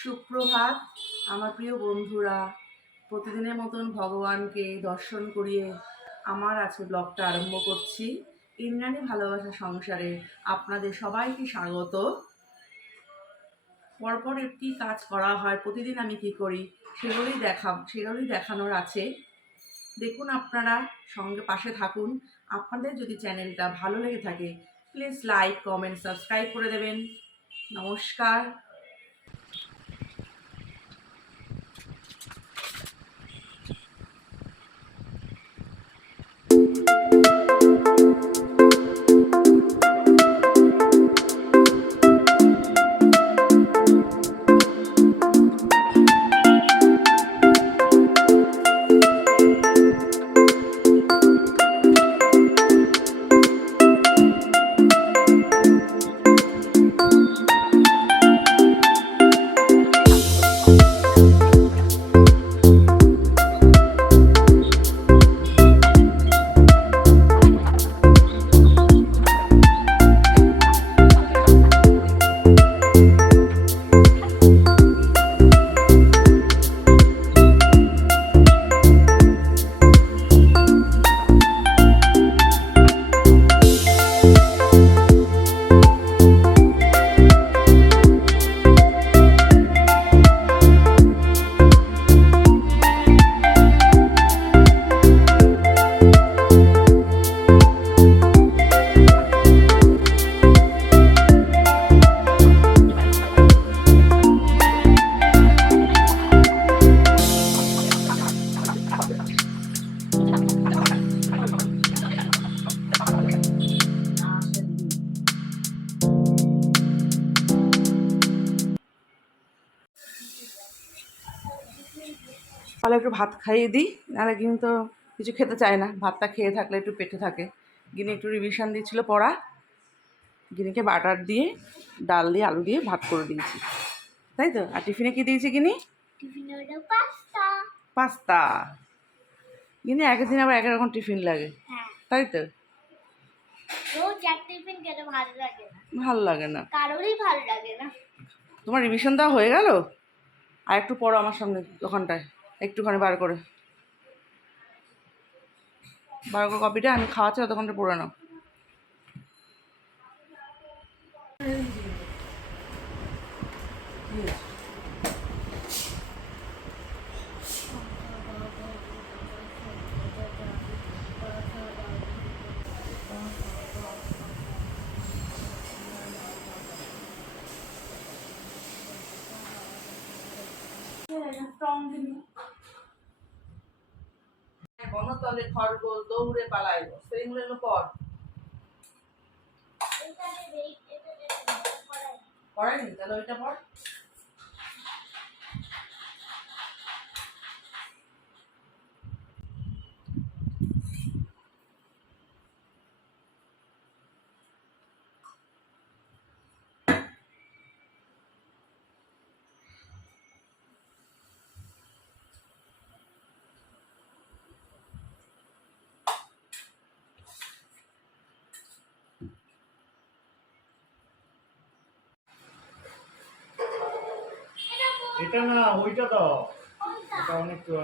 সুপ্রভাত আমার প্রিয় বন্ধুরা। প্রতিদিনের মতন ভগবানকে দর্শন করিয়ে আমার আজকে ব্লগটা আরম্ভ করছি। ইন্দ্রাণী ভালোবাসা সংসারে আপনাদের সবাইকে স্বাগত। পরপর একটি কাজ করা হয়, প্রতিদিন আমি কি করি সেগুলোই দেখানোর আছে। দেখুন, আপনারা সঙ্গে পাশে থাকুন। আপনাদের যদি চ্যানেলটা ভালো লেগে থাকে প্লিজ লাইক, কমেন্ট, সাবস্ক্রাইব করে দেবেন। নমস্কার। তাহলে একটু ভাত খাইয়ে দিই, নাহলে কিন্তু কিছু খেতে চায় না। ভাতটা খেয়ে থাকলে একটু পেটে থাকে। গিনি একটু রিভিশন দিচ্ছিল পড়া। গিনিকে বাটার দিয়ে, ডাল দিয়ে, আলু দিয়ে ভাত করে দিয়েছি, তাই তো। আর টিফিনে কি দিয়েছি গিনি? পাস্তা। গিনি একদিন আবার এক রকম টিফিন লাগে, তাই তো। ভালো লাগে না, কারোরই ভালো লাগে না। তোমার রিভিশন দেওয়া হয়ে গেল? আর একটু পড়ো আমার সঙ্গে দোকানটায়, একটুখানি বার করে কপিটা আমি খাওয়াচ্ছি, ততক্ষণটা পড়ে নাও। বনতলে খরগোশ দৌড়ে পালাইল, সেইগুলো পর পড়ায়নি, তাহলে ওইটা পড়। এটা না, ওইটা দাও। এটা অনেক বড়।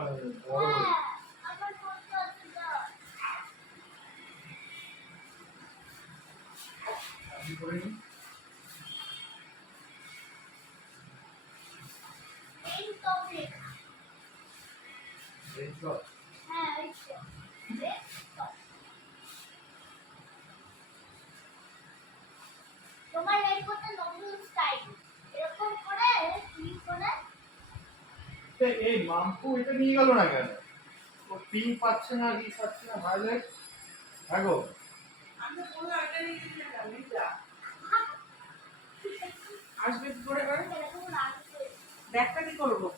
আমি করে নিই। তোমার এই করতে নতুন স্টাইল এরকম করে ক্লিক করে এই মাম্পু এটা নিয়ে গেল না কেন? ও পিন পাচ্ছে না, ই পাচ্ছে না, হাইলাইট দেখো। আমি তো বললাম এটা নিয়ে গেছি না, নিটা আসবে কি করে? ব্যাগটা কি করবো?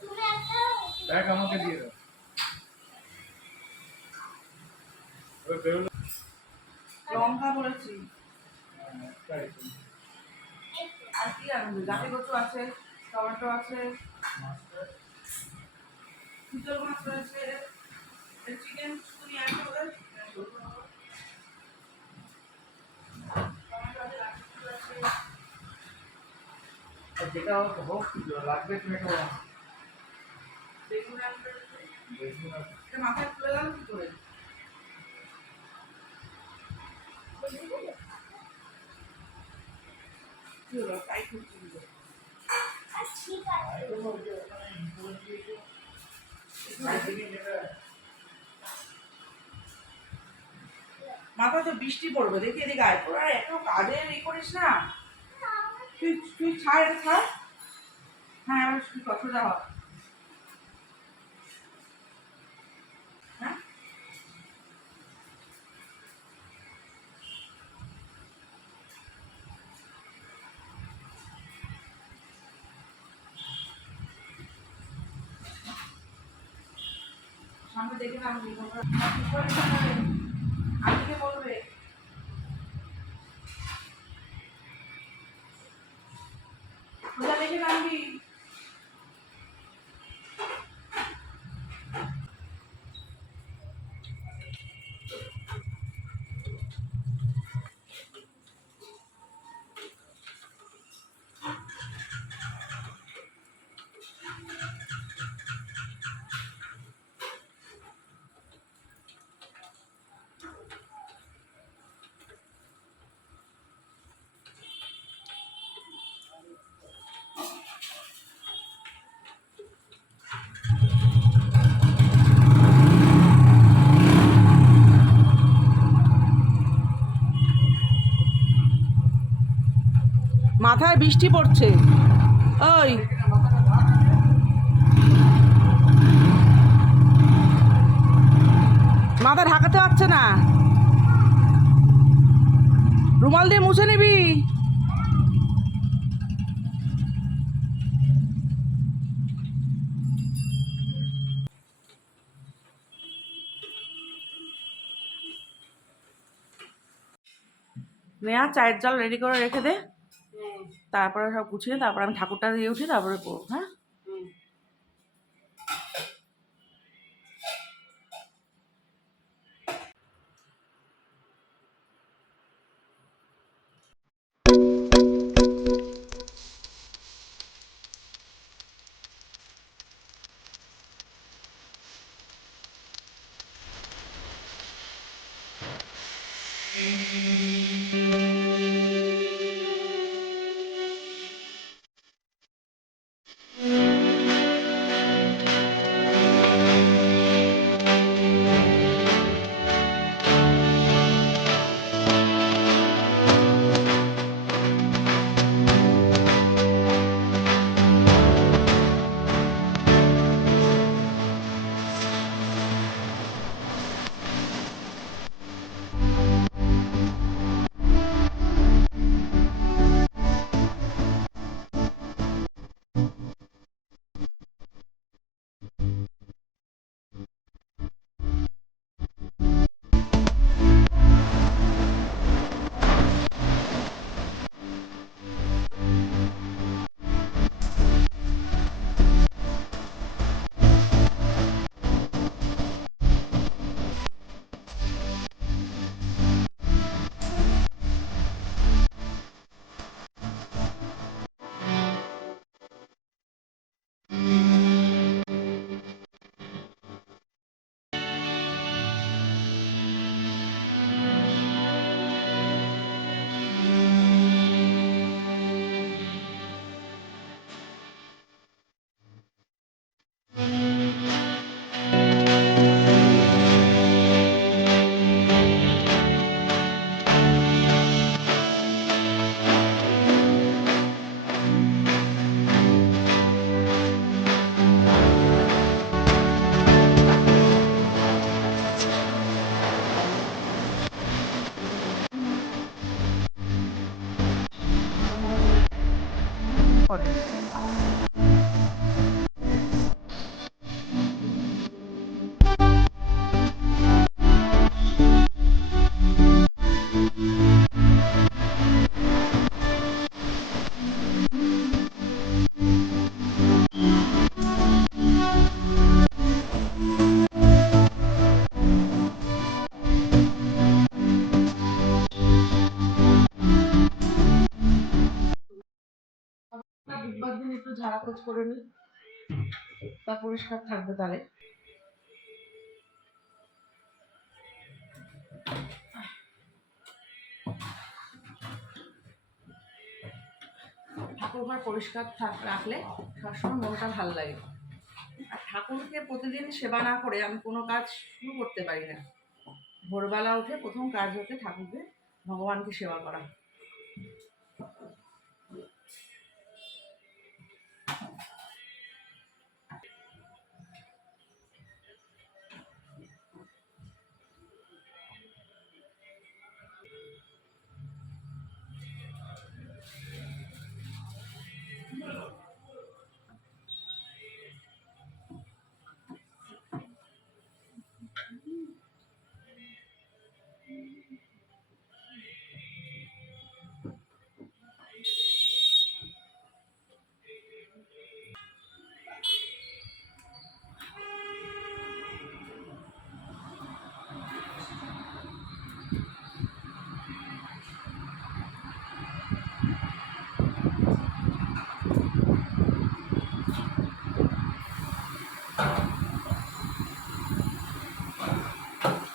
তুমি একটা ব্যাগ আমাকে দিয়ে দাও। ওই বেরোলো। লঙ্কা বলেছি, তাই আর কি আনবে? গাঠি কচু আছে, টমেটো আছে, চিতল মাছ রয়েছে, চিকেন শুনি আছে ওদের, টমেটো আছে, গাঠি কচু আছে, আর যেটা হোক লাগবে তুমি একটা বেগুন আনবে, বেগুন আছে। এটা মাথায় তুলে গেল কি করে? কি হলো তাই করতে দিল। আর ঠিক আছে আর ওই যে ওখানে ইনফ্লুয়েন্স দিয়েছে আর দিকে যেটা মাথা তো বৃষ্টি পড়বে, দেখি এদিকে আয়, তোর আর এত কাজের করিস না। তুই তুই ছাড়, এটা ছাড়। হ্যাঁ এবার তুই কথা যাওয়া। হ্যাঁ সামনে দেখে না আমি আজকে বলবে সোজা দেখে নামবি। মাথায় বৃষ্টি পড়ছে, ওই মাথা ঢাকাতে পারছে না, রুমাল দিয়ে মুছে নিবি। নেয়া চায়ের জল রেডি করে রেখে দে, তারপরে সব গুছিয়ে তারপরে আমি ঠাকুরটা দিয়ে উঠি তারপরে করবো। হ্যাঁ প্রতিদিন একটু ঝাড়াখোঁজ করে নিই, তা পরিষ্কার থাকবে তাহলে। ঠাকুর ঘর পরিষ্কার রাখলে সবসময় মনটা ভালো লাগে। আর ঠাকুরকে প্রতিদিন সেবা না করে আমি কোনো কাজ শুরু করতে পারি না। ভোরবেলা উঠে প্রথম কাজ হচ্ছে ঠাকুরকে, ভগবানকে সেবা করা।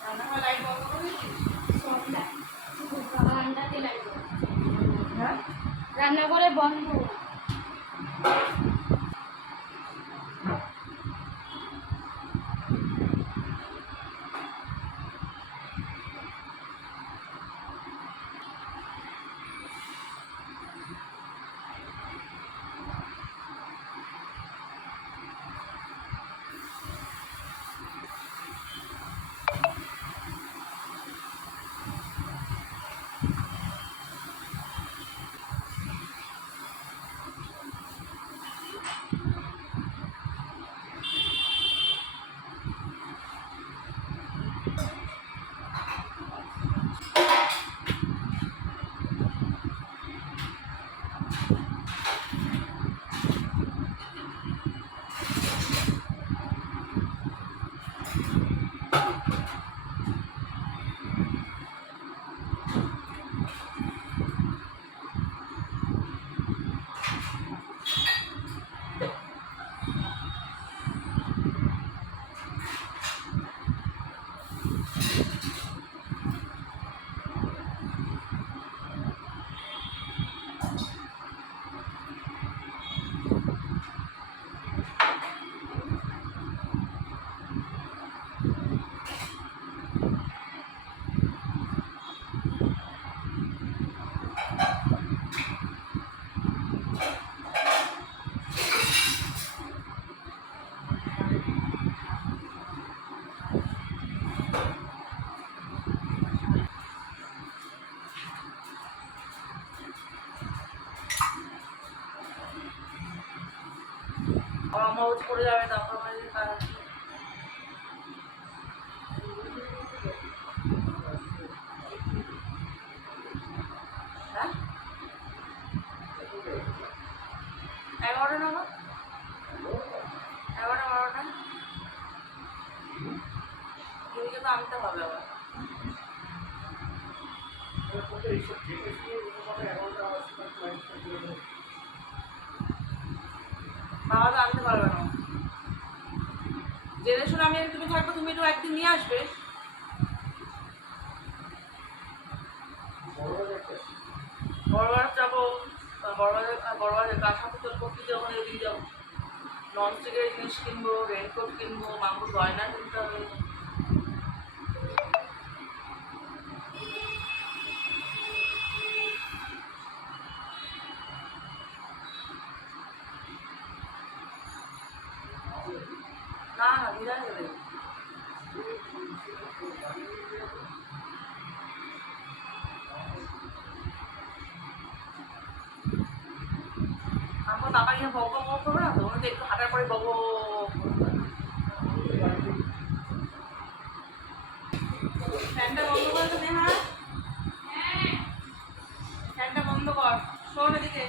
রান্নাঘর লাইট বন্ধ করে দিয়েছিস? সব লাইট, শুধু বারান্দাতে লাইট জ্বলে। হ্যাঁ, রান্নাঘরে বন্ধ। অমাবস পড়ে যাবে, তারপর আমাদের কাজ আছে। হ্যাঁ, 11টা নাগাদ, 11টা 12টা দিদিকে তো আনতে হবে আবার। বাবা তো আনতে পারবে না। জেনে শুনে আমি তুমি থাকবো, তুমি তো একদিন নিয়ে আসবে। বড়বাজার যাবো, বড়বাজার কার সাথে তোর করতে যাবো, ওদিকে যাবো, ননস্টিকের জিনিস কিনবো, রেনকোট কিনবো, মামুর গয়না কিনতে হবে। না না, বিদায় দেবে। আমার বাবা গিয়ে বক বক করবে না তো, উনি তো একটু হাঁটার পরে বক ফ্যানটা বন্ধ করে তো নেহা, ফ্যানটা বন্ধ কর, শোন এদিকে।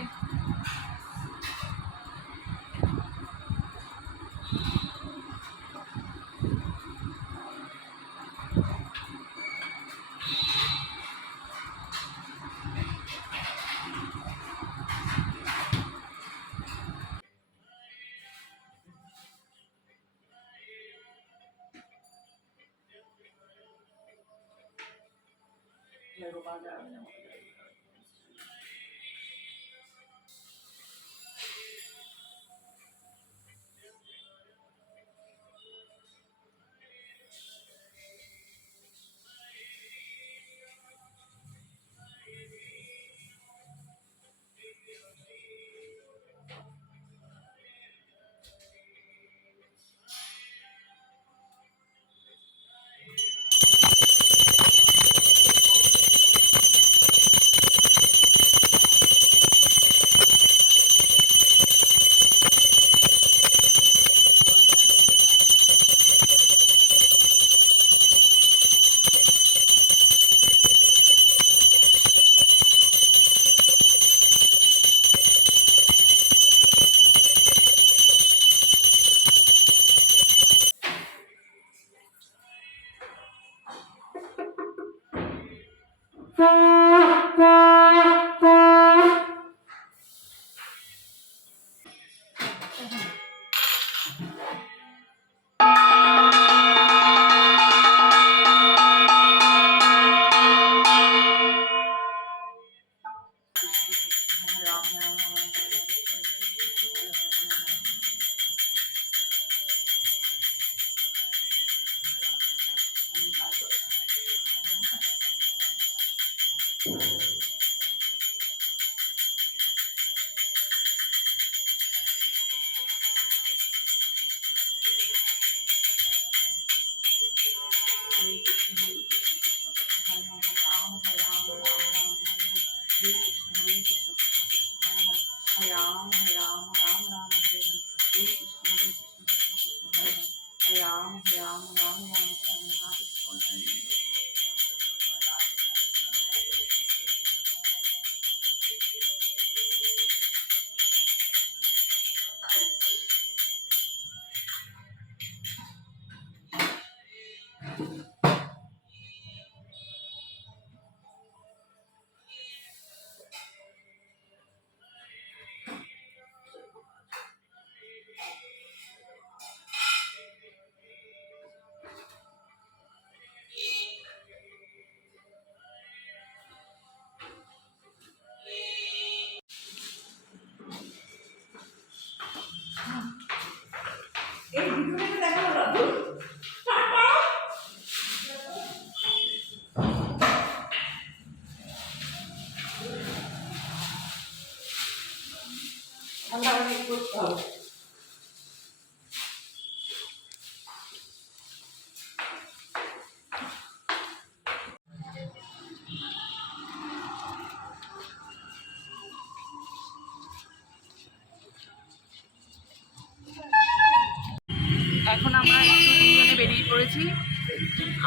এখন আমরা একটু তিনজনে বেরিয়ে পড়েছি।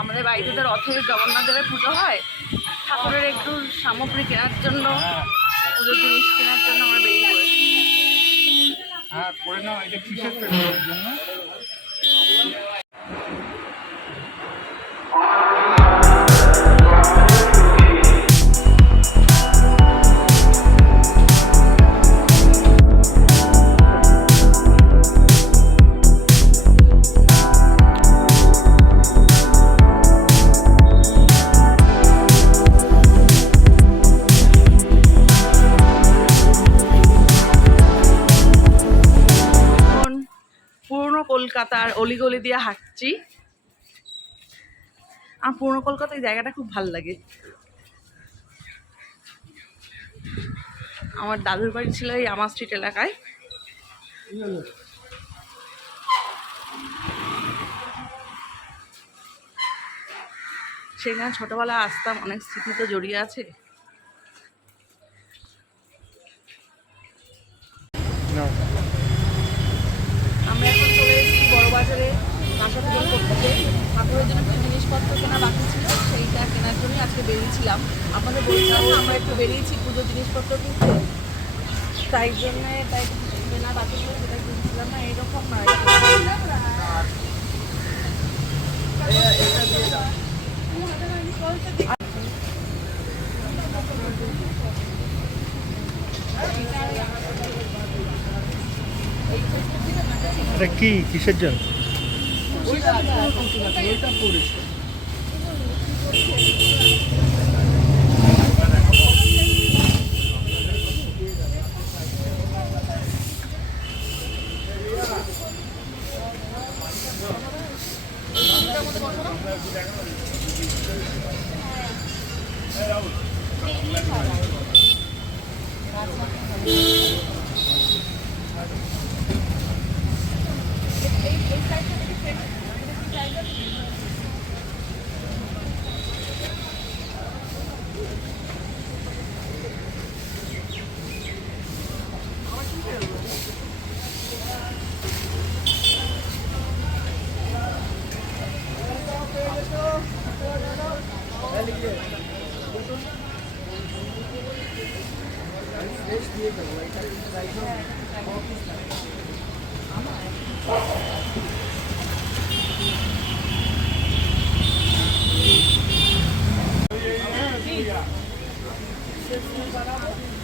আমাদের বাড়িতে তো রথের জগন্নাথ দেবের পুজো হয়, ঠাকুরের একটু সামগ্রী কেনার জন্য, পুজোর জিনিস কেনার জন্য আমরা বেরিয়ে পড়েছি। হ্যাঁ, করে নাও। এটা কিসের পেমেন্টের জন্য? কলকাতার অলিগলি দিয়ে হাঁটছি। আমার পুরনো কলকাতার এই জায়গাটা খুব ভালো লাগে। আমার দাদুর বাড়ি ছিল এই আমার স্ট্রিট এলাকায়। সেখানে ছোটবেলা আসতাম, অনেক স্মৃতি তো জড়িয়ে আছে। আমরা এখন চলে এসেছি বড় বাজারে কাঁসা পূজন করতে। ঠাকুরের জন্য কিছু জিনিসপত্র কেনা বাকি ছিল, সেইটা কেনার জন্যই আজকে বেরিয়েছিলাম। আপনাদের বলছিলাম আমরা একটু বেরিয়েছি পুজোর জিনিসপত্র কিনতে, তাই জন্যে তাই কেনা বাকি ছিল, সেটা কিনছিলাম না। এইরকম না, এটা কি কিসের জন্য? বেরিয়ে খাওয়া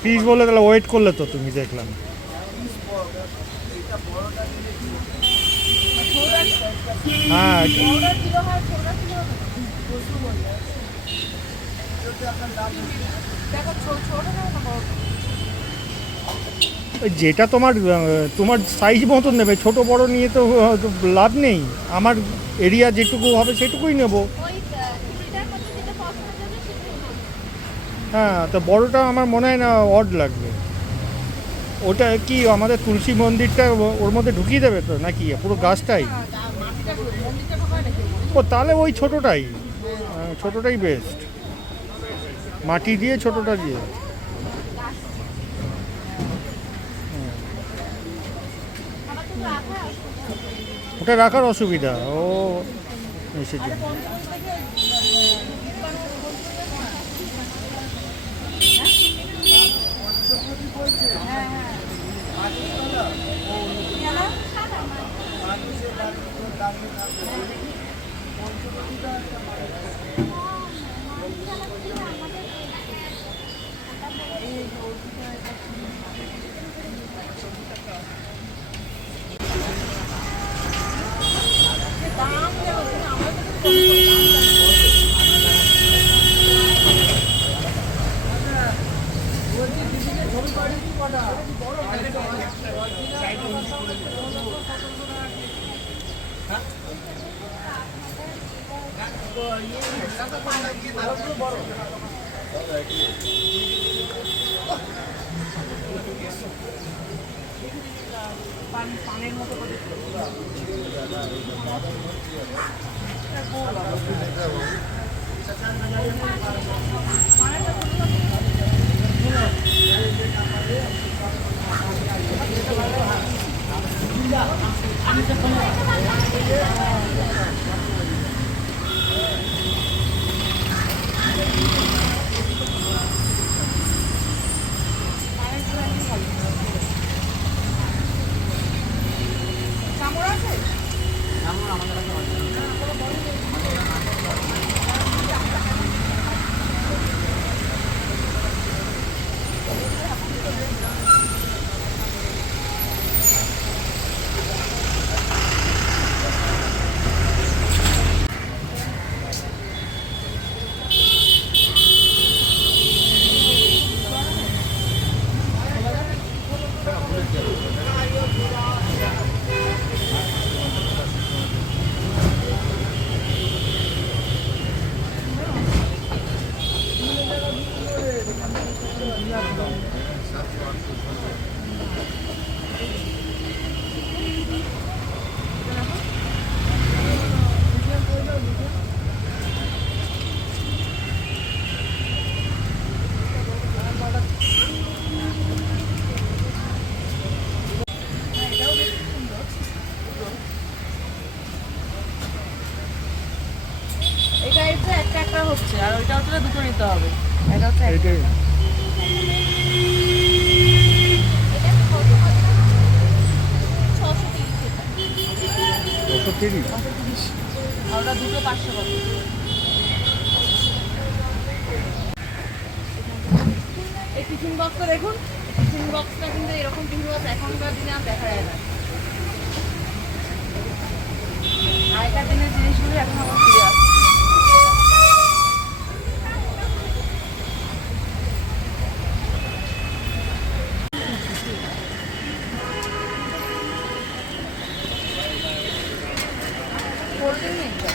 পিস বলে তাহলে ওয়েট করলে তো তুমি দেখলাম। হ্যাঁ ওই যেটা তোমার তোমার সাইজ মতন নেবে, ছোট বড় নিয়ে তো লাভ নেই। আমার এরিয়া যেটুকু হবে সেটুকুই নেব। ওই কুড়িটার মধ্যে যেটা পছন্দ হবে সেটাই নেবো। হ্যাঁ, তো বড়টা আমার মনে হয় না অড লাগবে। ওটা কি আমাদের তুলসী মন্দিরটা ওর মধ্যে ঢুকিয়ে দেবে তো নাকি পুরো গাছটাই? ও তাহলে ওই ছোটোটাই, ছোটোটাই বেস্ট, মাটি দিয়ে ছোটোটা দিয়ে। আবার তো রাখা আছে। ওটা রাখার অসুবিধা, ও এসেছে। এটা হচ্ছে একটা একটা হচ্ছে, আর ওইটা হচ্ছে দুটো নিতে হবে। এটা হচ্ছে একটা। এটাই এটা কত কত? 630 টাকা। 230। আর ওটা দুটো 500 টাকা। এই টিফিন বক্সটা দেখুন, টিফিন বক্সটা কিন্তু এরকম টিফিন বক্স এখনকার দিনে আর দেখা যায় না। আগেকার দিনের জিনিসগুলো এখন আবার ফিরে আসছে। কোল্ড ড্রিঙ্ক নেই তো?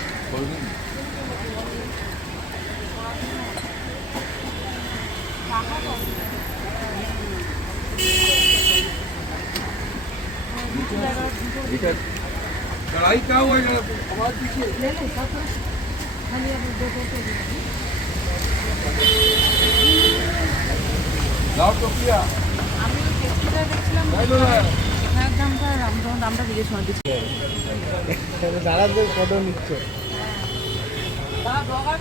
कढ़ाई क्या हुआ है लाओ तो किया আমি টেস্টিটা দেখছিলাম हेलो এখানের দামটা দামটা জিজ্ঞেস করে দিচ্ছি দাদাদের ফটো নিচ্ছে। দাদা ব্লগার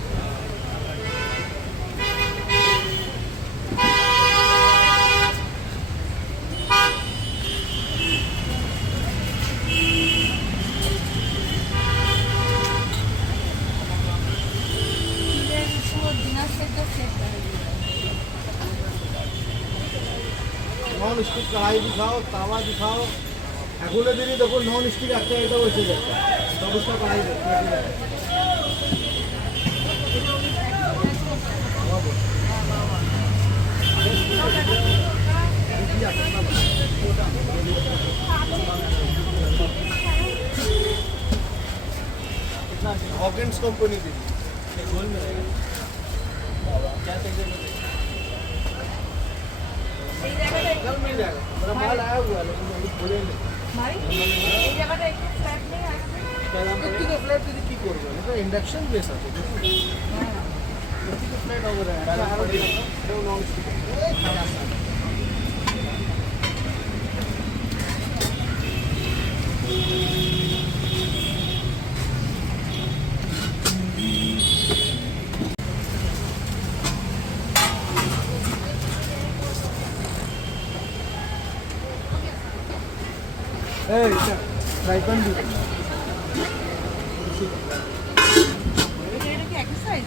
ডিনার সেটটা সেট নন স্টিক কড়াই দিখাও, তাওয়া দিখাও। এখনো দিনই দেখো নন স্টিক একটা এটাও এসে যাচ্ছে, 24টা কড়াই हॉकिंस कंपनी थी এই জায়গাটা कल मिल जाएगा, मेरा माल आया हुआ है लेकिन अभी खोले नहीं। ভাই এই জায়গাটা একটু ফ্ল্যাট নেই আর व्यक्ति के फ्लैट दिदी की করবে এটা ইন্ডাকশন বেস আছে ব্যক্তি के फ्लैट हो रहा है अच्छा आरो दिखाओ এটা নন স্টিক এই ট্রাইপন দি এটা কি একই সাইজ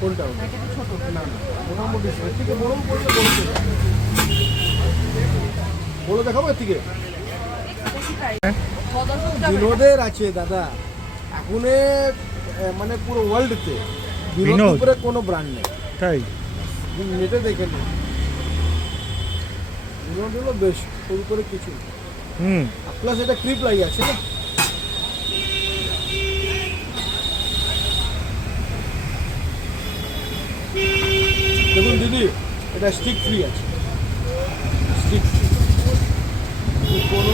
কোনটা নাকি একটু ছোট না না মোটামুটি এর থেকে বড় পড়লে বড় চলে যাবে। বড় দেখাবো এর থেকে বেশি তাই দর্শক যাবে বিনোদের আছে দাদা এখন মানে পুরো ওয়ার্ল্ডতে বিনোদ উপরে কোনো ব্র্যান্ড নেই তাই নেটে দেখে নিন বিনোদ হলো বেশ শুরু করে কিছু হুম প্লাস এটা ক্লিপ লাই আছে না দেখুন দিদি এটা স্টিক ফ্রি আছে স্টিক ফ্রি কোনো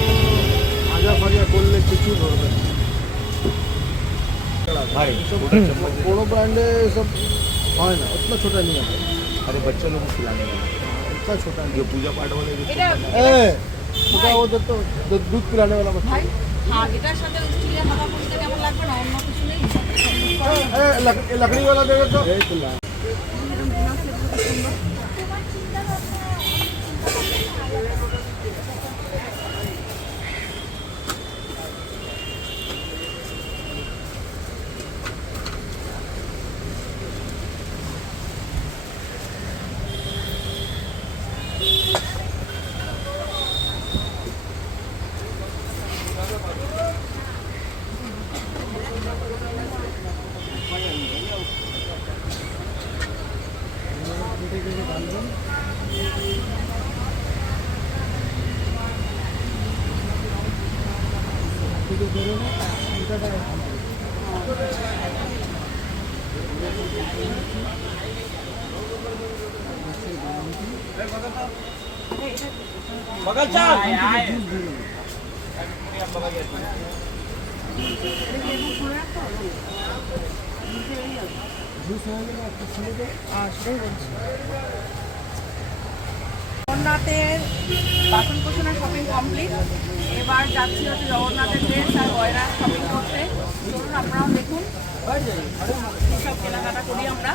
ভাজা ফাজা করলে কিছু ধরবে না भाई কোনো ব্র্যান্ডে সব হয় না উतना छोटा नहीं है अरे बच्चों लोगों को खिलाने वाला इतना छोटा नहीं जो पूजा पाठ वाले जो এটা ए छोटा वो तो दूध पिलाने वाला बच्चा ভাই হ্যাঁ এটার সাথে স্টিলের হাতা পরিতে কেমন লাগবে না অন্য কিছু নেই ए लकड़ी वाला देगा तो জগন্নাথের বাসন কোসনের শপিং কমপ্লিট এবার যাচ্ছি হচ্ছে জগন্নাথের ড্রেস আর গয়না শপিং করতে চলুন আপনারাও দেখুন সব কেনাকাটা করি আমরা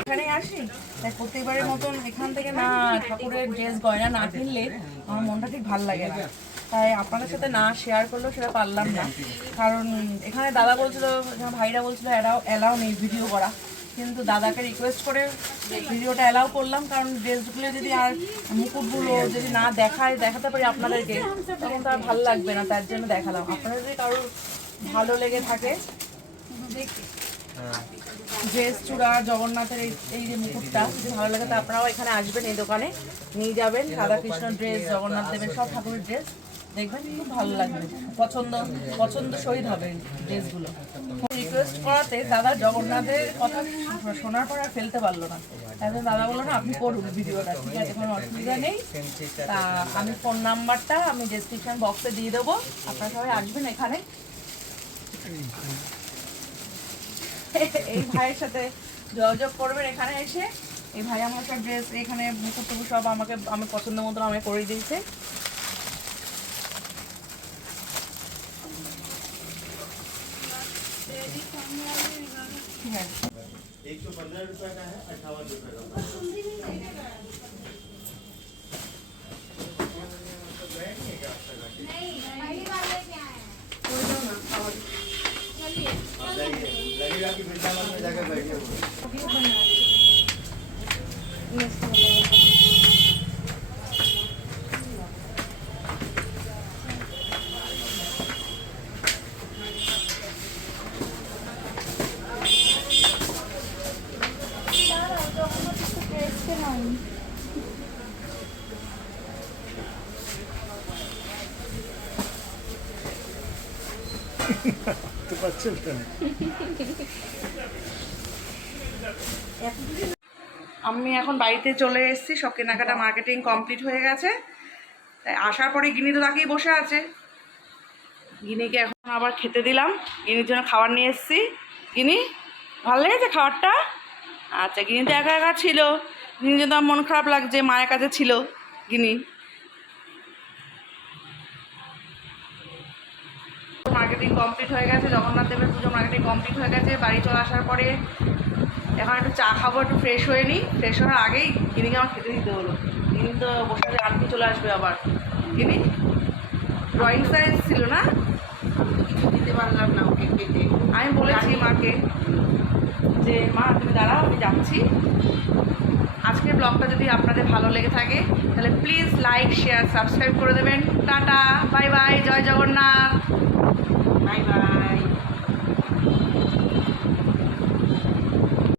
এখানে আসি তাই প্রত্যেকবারের মতন এখান থেকে না ঠাকুরের ড্রেস গয়না না কিনলে আমার মনটা ঠিক ভালো লাগে না তাই আপনাদের সাথে না শেয়ার করলেও সেটা পারলাম না কারণ এখানে দাদা বলছিল ভাইরা বলছিল এলাও নেই ভিডিও করা কিন্তু দাদাকে রিকোয়েস্ট করে ভিডিওটা অ্যালাউ করলাম, কারণ ড্রেসগুলো যদি আর মুকুটগুলো যদি না দেখাতে পারি আপনাদেরকে, তখন তো আর ভালো লাগবে না, তার জন্য দেখালাম। আপনাদের যদি কারোর ভালো লেগে থাকে ড্রেস, চূড়া, জগন্নাথের এই যে মুকুটটা যদি ভালো লাগে, তো আপনারাও এখানে আসবেন, এই দোকানে নিয়ে যাবেন। রাধাকৃষ্ণ ড্রেস, জগন্নাথ দেবের সব ঠাকুরের ড্রেস দেখবেন, খুব ভালো লাগবে, পছন্দ সহিত হবে ড্রেসগুলো। রিকোয়েস্ট করাতে দাদা জগন্নাথের কথা শোনার পর আর ফেলতে পারলো না, তাই দাদা বললো না আপনি করুন ভিডিওটা, ঠিক আছে, কোনো অসুবিধা নেই। তা আমি ফোন নাম্বারটা আমি ডেসক্রিপশন বক্সে দিয়ে দেবো, আপনারা সবাই আসবেন এখানে। এই ভাইয়ের সাথে যোগাযোগ করবেন এখানে এসে। এই ভাই আমার সব ড্রেস এখানে মুকুট টুকু সব আমি পছন্দ মতন আমাকে করে দিয়েছে। হ্যাঁ, 115 रुपए का है, 58 रुपए का। नहीं पहली बार लेके आए हैं। चलिए आप जाइए, लगेगा कि वृंदावन में जाकर बैठे हुए। তো পাচ্ছেন কেন? আমি এখন বাড়িতে চলে এসেছি, সব কেনাকাটা মার্কেটিং কমপ্লিট হয়ে গেছে। তাই আসার পরে গিনি তো তাকেই বসে আছে, গিনিকে এখন আবার খেতে দিলাম, গিনির জন্য খাবার নিয়ে এসেছি। গিনি ভালো লেগেছে খাবারটা? আচ্ছা, গিনি তো একা একা ছিল, গিনি জন্য আমার মন খারাপ লাগছে, মায়ের কাছে ছিল গিনি। মার্কেটিং কমপ্লিট হয়ে গেছে, জগন্নাথ দেবের পুজো মার্কেটিং কমপ্লিট হয়ে গেছে। বাড়ি চলে আসার পরে এখন একটু চা খাবো, একটু ফ্রেশ হয়ে নিই। ফ্রেশ হওয়ার আগেই গিনিকে আমার খেতে দিতে হলো, গিনি তো বসে আনতে চলে আসবে আবার। গিনি ড্রয়িং সাইজ ছিল না, দিতে পারলাম না ওকে খেতে। আমি বলেছি মাকে যে মা তুমি দাঁড়াও, আমি যাচ্ছি। আজকের ব্লগটা যদি আপনাদের ভালো লেগে থাকে তাহলে প্লিজ লাইক, শেয়ার, সাবস্ক্রাইব করে দেবেন। টাটা, বাই বাই, জয় জগন্নাথ, বাই বাই।